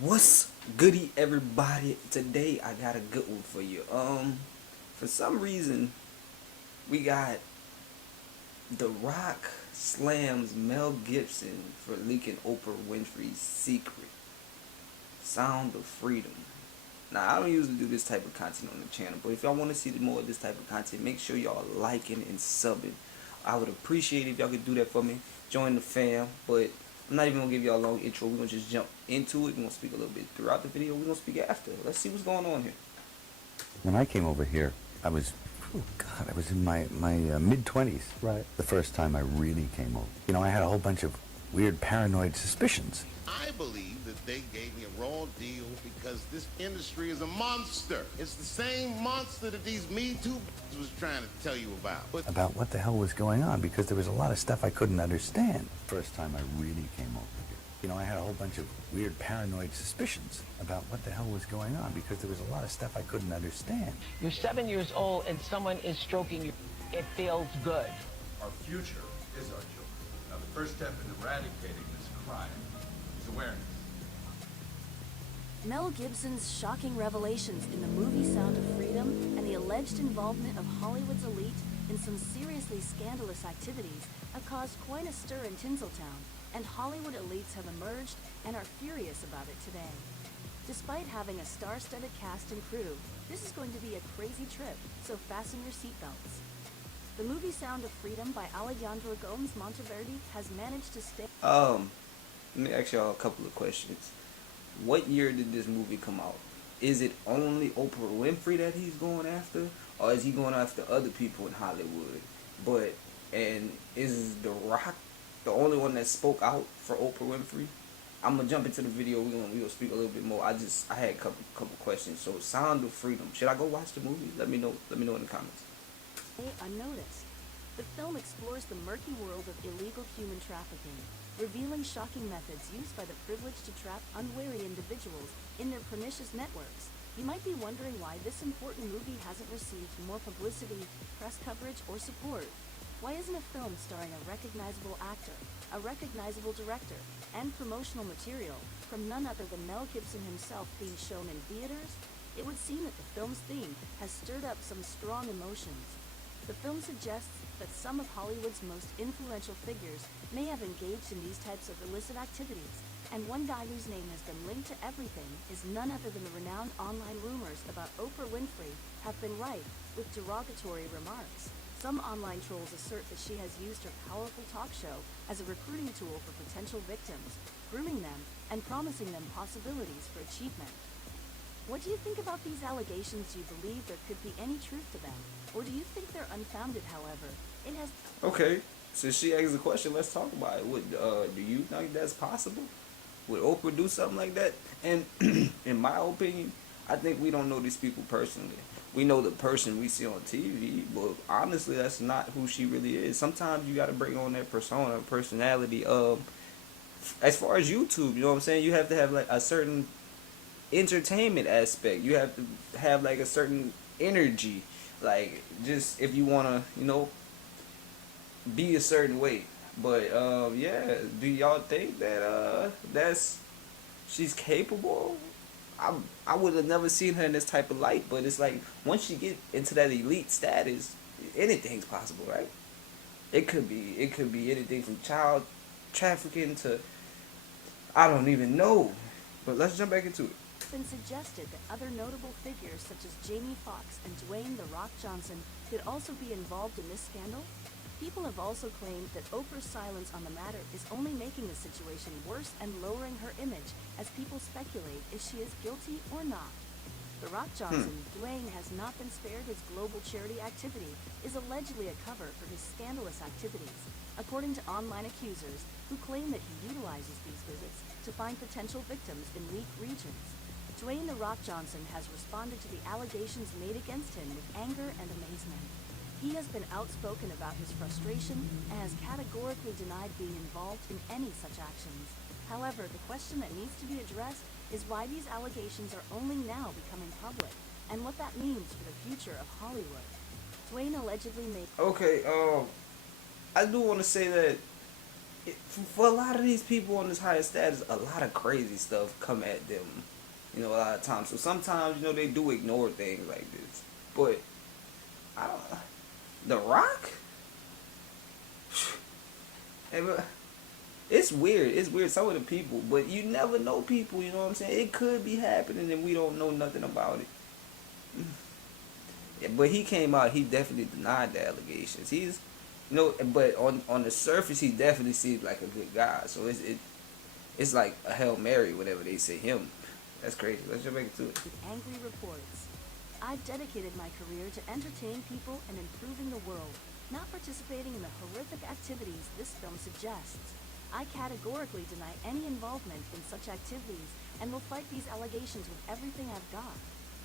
What's goody, everybody? Today I got a good one for you. For some reason we got The Rock slams Mel Gibson for leaking Oprah Winfrey's secret. Sound of Freedom. Now, I don't usually do this type of content on the channel, but if y'all want to see more of this type of content, make sure y'all liking and subbing. I would appreciate it if y'all could do that for me. Join the fam, but I'm not even going to give y'all a long intro. We're going to just jump into it. We're going to speak a little bit throughout the video. We're going to speak after. Let's see what's going on here. When I came over here, I was in my mid-20s. Right. The first time I really came over. You know, I had a whole bunch of weird paranoid suspicions. I believe that they gave me a raw deal because this industry is a monster. It's the same monster that these Me Too was trying to tell you about. About what the hell was going on, because there was a lot of stuff I couldn't understand. First time I really came over here. You know, I had a whole bunch of weird paranoid suspicions about what the hell was going on, because there was a lot of stuff I couldn't understand. You're 7 years old and someone is stroking you. It feels good. Our future is our children. Now, the first step in eradicating this crime is awareness. Mel Gibson's shocking revelations in the movie Sound of Freedom and the alleged involvement of Hollywood's elite in some seriously scandalous activities have caused quite a stir in Tinseltown, and Hollywood elites have emerged and are furious about it today. Despite having a star-studded cast and crew, this is going to be a crazy trip, so fasten your seatbelts. The movie Sound of Freedom by Alejandro Gomez Monteverde has managed to stay... Let me ask y'all a couple of questions. What year did this movie come out? Is it only Oprah Winfrey that he's going after? Or is he going after other people in Hollywood? And is The Rock the only one that spoke out for Oprah Winfrey? I'm gonna jump into the video. We're gonna speak a little bit more. I had a couple questions. So, Sound of Freedom. Should I go watch the movie? Let me know in the comments. Unnoticed. The film explores the murky world of illegal human trafficking, revealing shocking methods used by the privileged to trap unwary individuals in their pernicious networks. You might be wondering why this important movie hasn't received more publicity, press coverage, or support. Why isn't a film starring a recognizable actor, a recognizable director, and promotional material from none other than Mel Gibson himself being shown in theaters? It would seem that the film's theme has stirred up some strong emotions. The film suggests that some of Hollywood's most influential figures may have engaged in these types of illicit activities, and one guy whose name has been linked to everything is none other than the renowned online rumors about Oprah Winfrey have been rife with derogatory remarks. Some online trolls assert that she has used her powerful talk show as a recruiting tool for potential victims, grooming them and promising them possibilities for achievement. What do you think about these allegations? Do you believe there could be any truth to them? Or do you think they're unfounded, however? It has... Okay, since she asked the question, let's talk about it. Do you think that's possible? Would Oprah do something like that? And in my opinion, I think we don't know these people personally. We know the person we see on TV, but honestly, that's not who she really is. Sometimes you got to bring on that persona, personality. As far as YouTube, you know what I'm saying? You have to have like a certain entertainment aspect. You have to have like a certain energy. Like, just if you want to, be a certain way. But, yeah, do y'all think that, she's capable? I would have never seen her in this type of light, but it's like, once you get into that elite status, anything's possible, right? It could be anything from child trafficking to, I don't even know. But let's jump back into it. Been suggested that other notable figures such as Jamie Foxx and Dwayne "The Rock" Johnson could also be involved in this scandal. People have also claimed that Oprah's silence on the matter is only making the situation worse and lowering her image as people speculate if she is guilty or not. The Rock Johnson, Dwayne, has not been spared. His global charity activity is allegedly a cover for his scandalous activities, according to online accusers who claim that he utilizes these visits to find potential victims in weak regions. Dwayne "The Rock" Johnson has responded to the allegations made against him with anger and amazement. He has been outspoken about his frustration and has categorically denied being involved in any such actions. However, the question that needs to be addressed is why these allegations are only now becoming public, and what that means for the future of Hollywood. Dwayne allegedly made... Okay, I do want to say that for a lot of these people on this higher status, a lot of crazy stuff come at them, a lot of times. So sometimes, they do ignore things like this. But I don't. The Rock. Hey, but it's weird. It's weird. Some of the people, but you never know people. You know what I'm saying? It could be happening, and we don't know nothing about it. Yeah, but he came out. He definitely denied the allegations. But on the surface, he definitely seems like a good guy. So it's like a Hail Mary, whatever they say him. That's crazy. Let's jump back to it. With angry reports. I've dedicated my career to entertaining people and improving the world, not participating in the horrific activities this film suggests. I categorically deny any involvement in such activities and will fight these allegations with everything I've got.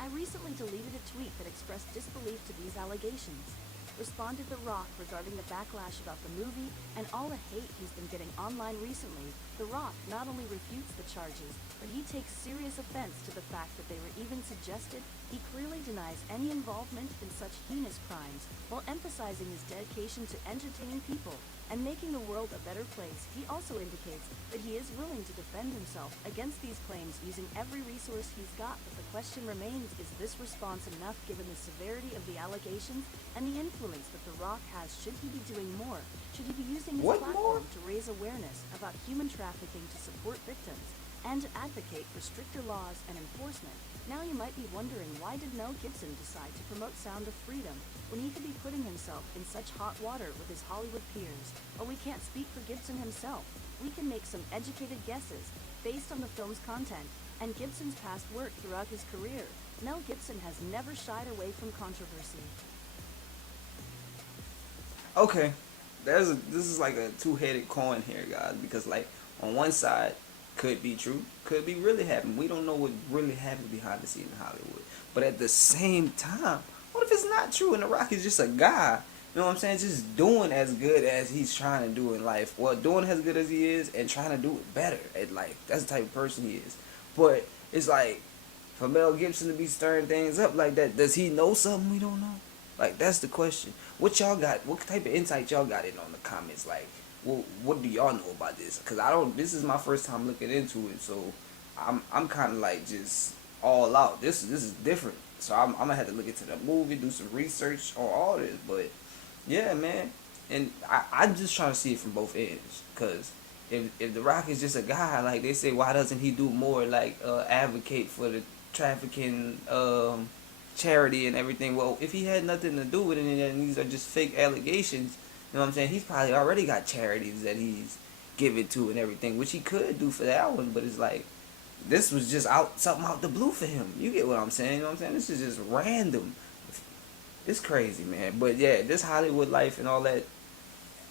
I recently deleted a tweet that expressed disbelief to these allegations. Responded The Rock regarding the backlash about the movie and all the hate he's been getting online recently. The Rock not only refutes the charges, but he takes serious offense to the fact that they were even suggested. He clearly denies any involvement in such heinous crimes, while emphasizing his dedication to entertaining people and making the world a better place. He also indicates that he is willing to defend himself against these claims using every resource he's got, but the question remains, is this response enough given the severity of the allegations and the influence that The Rock has? Should he be doing more? Should he be using his platform to raise awareness about human trafficking to support victims and to advocate for stricter laws and enforcement? Now you might be wondering, why did Mel Gibson decide to promote Sound of Freedom when he could be putting himself in such hot water with his Hollywood peers? Well, we can't speak for Gibson himself. We can make some educated guesses based on the film's content and Gibson's past work throughout his career. Mel Gibson has never shied away from controversy. Okay, this is like a two-headed coin here, guys, because like on one side could be true, could be really happening. We don't know what really happened behind the scenes in Hollywood. But at the same time, what if it's not true and The Rock is just a guy? You know what I'm saying? Just doing as good as he's trying to do in life. Well, doing as good as he is and trying to do it better at life. That's the type of person he is. But it's like, for Mel Gibson to be stirring things up like that, does he know something we don't know? Like, that's the question. What y'all got? What type of insight y'all got in on the comments? Like, well, what do y'all know about this? Because this is my first time looking into it. So I'm kind of like just all out. This is different. So I'm going to have to look into the movie, do some research on all this. But yeah, man. And I'm just trying to see it from both ends. Because if The Rock is just a guy, like they say, why doesn't he do more, like advocate for the trafficking charity and everything? Well, if he had nothing to do with it and these are just fake allegations, you know what I'm saying, he's probably already got charities that he's given to and everything, which he could do for that one. But it's like, this was just something out the blue for him. You get what I'm saying? You know what I'm saying? This is just random. It's crazy, man. But yeah, this Hollywood life and all that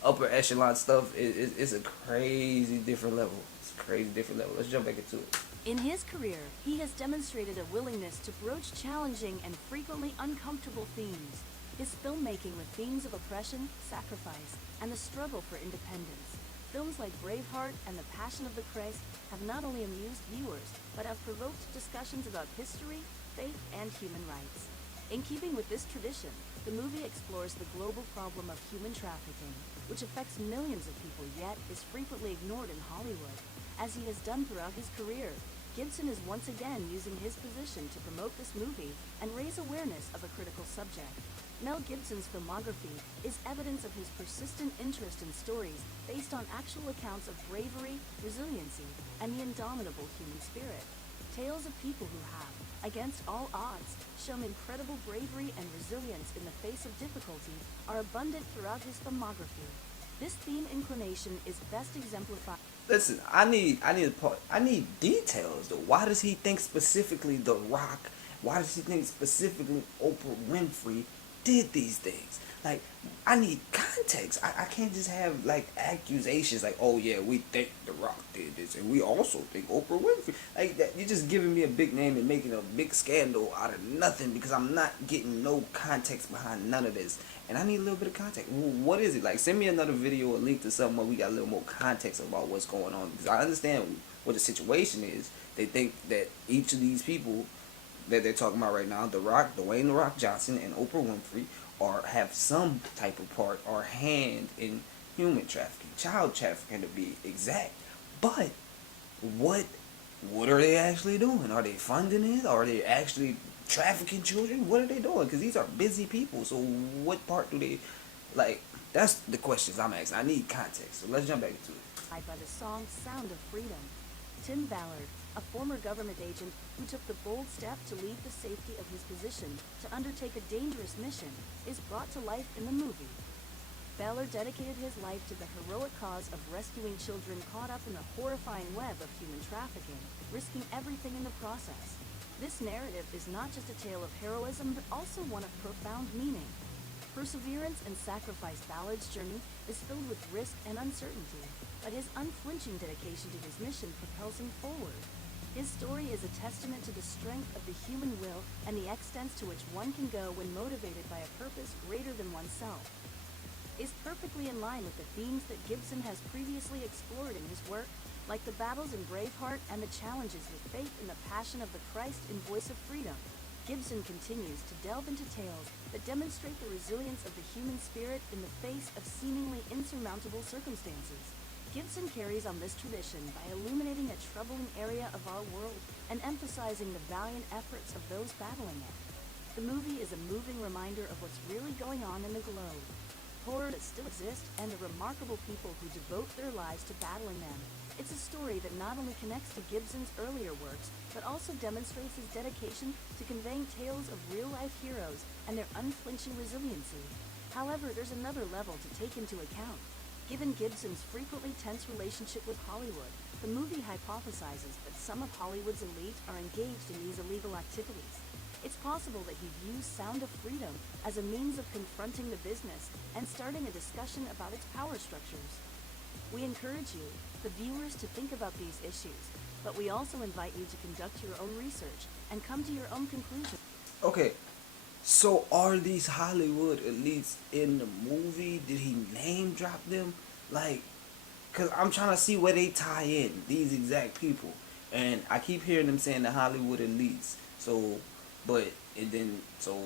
upper echelon stuff is a crazy different level. It's a crazy different level. Let's jump back into it. In his career, he has demonstrated a willingness to broach challenging and frequently uncomfortable themes. His filmmaking with themes of oppression, sacrifice, and the struggle for independence. Films like Braveheart and The Passion of the Christ have not only amused viewers, but have provoked discussions about history, faith, and human rights. In keeping with this tradition, the movie explores the global problem of human trafficking, which affects millions of people yet is frequently ignored in Hollywood. As he has done throughout his career, Gibson is once again using his position to promote this movie and raise awareness of a critical subject. Mel Gibson's filmography is evidence of his persistent interest in stories based on actual accounts of bravery, resiliency, and the indomitable human spirit. Tales of people who have, against all odds, shown incredible bravery and resilience in the face of difficulty are abundant throughout his filmography. This theme inclination is best exemplified. Listen, I need details though. Why does he think specifically The Rock? Why does he think specifically Oprah Winfrey did these things? Like, I need context. I can't just have like accusations like, oh yeah, we think The Rock did this and we also think Oprah Winfrey. Like that, you're just giving me a big name and making a big scandal out of nothing because I'm not getting no context behind none of this. And I need a little bit of context. What is it? Like, send me another video or link to something where we got a little more context about what's going on. Because I understand what the situation is. They think that each of these people that they're talking about right now, The Rock, Dwayne The Rock Johnson, and Oprah Winfrey, have some type of part or hand in human trafficking, child trafficking to be exact. But what what are they actually doing? Are they funding it? Are they actually trafficking children? What are they doing? Because these are busy people. So what part do they like? That's the questions I'm asking. I need context. So let's jump back into it. By the song Sound of Freedom. Tim Ballard, a former government agent who took the bold step to leave the safety of his position to undertake a dangerous mission, is brought to life in the movie. Ballard dedicated his life to the heroic cause of rescuing children caught up in the horrifying web of human trafficking, risking everything in the process. This narrative is not just a tale of heroism, but also one of profound meaning. Perseverance and sacrifice. Ballard's journey is filled with risk and uncertainty, but his unflinching dedication to his mission propels him forward. His story is a testament to the strength of the human will and the extents to which one can go when motivated by a purpose greater than oneself. Is perfectly in line with the themes that Gibson has previously explored in his work, like the battles in Braveheart and the challenges with faith in the passion of the Christ in Voice of Freedom. Gibson continues to delve into tales that demonstrate the resilience of the human spirit in the face of seemingly insurmountable circumstances. Gibson carries on this tradition by illuminating a troubling area of our world and emphasizing the valiant efforts of those battling it. The movie is a moving reminder of what's really going on in the globe, horror that still exists, and the remarkable people who devote their lives to battling them. It's a story that not only connects to Gibson's earlier works, but also demonstrates his dedication to conveying tales of real-life heroes and their unflinching resiliency. However, there's another level to take into account. Given Gibson's frequently tense relationship with Hollywood, the movie hypothesizes that some of Hollywood's elite are engaged in these illegal activities. It's possible that he views Sound of Freedom as a means of confronting the business and starting a discussion about its power structures. We encourage you, the viewers, to think about these issues, but we also invite you to conduct your own research and come to your own conclusions. Okay, so are these Hollywood elites in the movie? Did he name drop them? Like, cause I'm trying to see where they tie in these exact people, and I keep hearing them saying the Hollywood elites. So, but and then so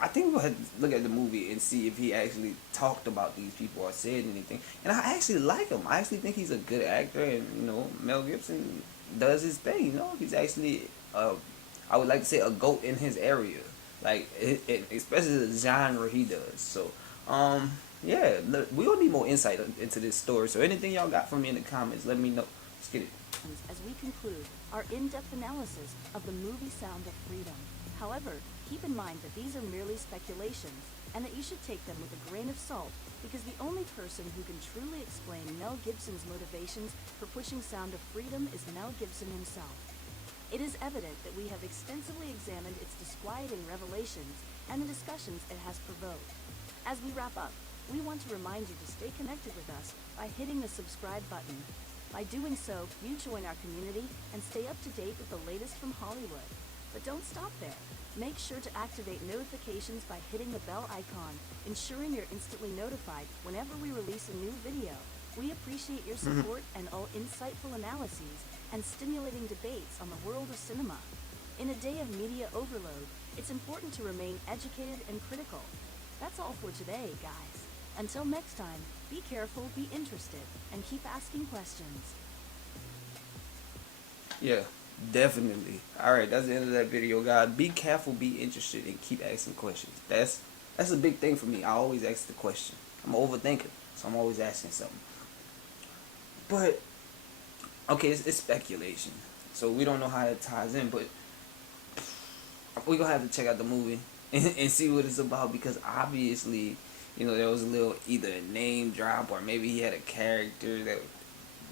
I think we'll have to look at the movie and see if he actually talked about these people or said anything. And I actually like him. I actually think he's a good actor, and Mel Gibson does his thing. He's actually I would like to say a GOAT in his area, like especially the genre he does. So yeah, we'll need more insight into this story. So anything y'all got for me in the comments, let me know. Let's get it. As we conclude our in-depth analysis of the movie Sound of Freedom. However, keep in mind that these are merely speculations, and that you should take them with a grain of salt, because the only person who can truly explain Mel Gibson's motivations for pushing Sound of Freedom is Mel Gibson himself. It is evident that we have extensively examined its disquieting revelations and the discussions it has provoked. As we wrap up, we want to remind you to stay connected with us by hitting the subscribe button. By doing so, you join our community and stay up to date with the latest from Hollywood. But don't stop there. Make sure to activate notifications by hitting the bell icon, ensuring you're instantly notified whenever we release a new video. We appreciate your support and all insightful analyses and stimulating debates on the world of cinema. In a day of media overload, it's important to remain educated and critical. That's all for today, guys. Until next time, be careful, be interested, and keep asking questions. Yeah, definitely. Alright, that's the end of that video, guys. Be careful, be interested, and keep asking questions. That's a big thing for me. I always ask the question. I'm an overthinker, so I'm always asking something. But, okay, it's speculation. So we don't know how it ties in, but we're going to have to check out the movie and see what it's about, because obviously, there was a little either a name drop, or maybe he had a character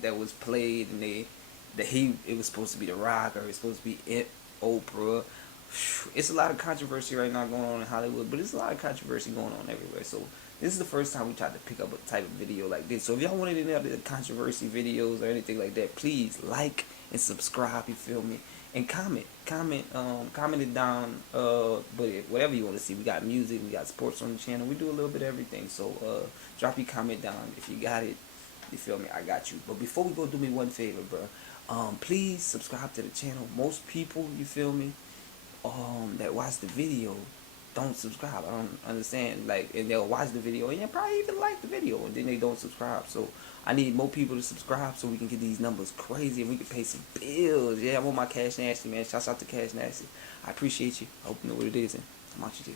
that was played, and it was supposed to be The Rock, or it was supposed to be Oprah. It's a lot of controversy right now going on in Hollywood, but it's a lot of controversy going on everywhere. So this is the first time we tried to pick up a type of video like this. So if y'all wanted any other controversy videos or anything like that, please like and subscribe, you feel me? And comment it down, but whatever you want to see. We got music, we got sports on the channel, we do a little bit of everything. So drop your comment down if you got it, you feel me? I got you. But before we go, do me one favor, bro. Please subscribe to the channel. Most people, you feel me, that watch the video don't subscribe. I don't understand. Like, and they'll watch the video and probably even like the video, and then they don't subscribe. So I need more people to subscribe so we can get these numbers crazy and we can pay some bills. Yeah, I want my Cash Nasty, man. Shouts out to Cash Nasty. I appreciate you. I hope you know what it is, and I'm out you.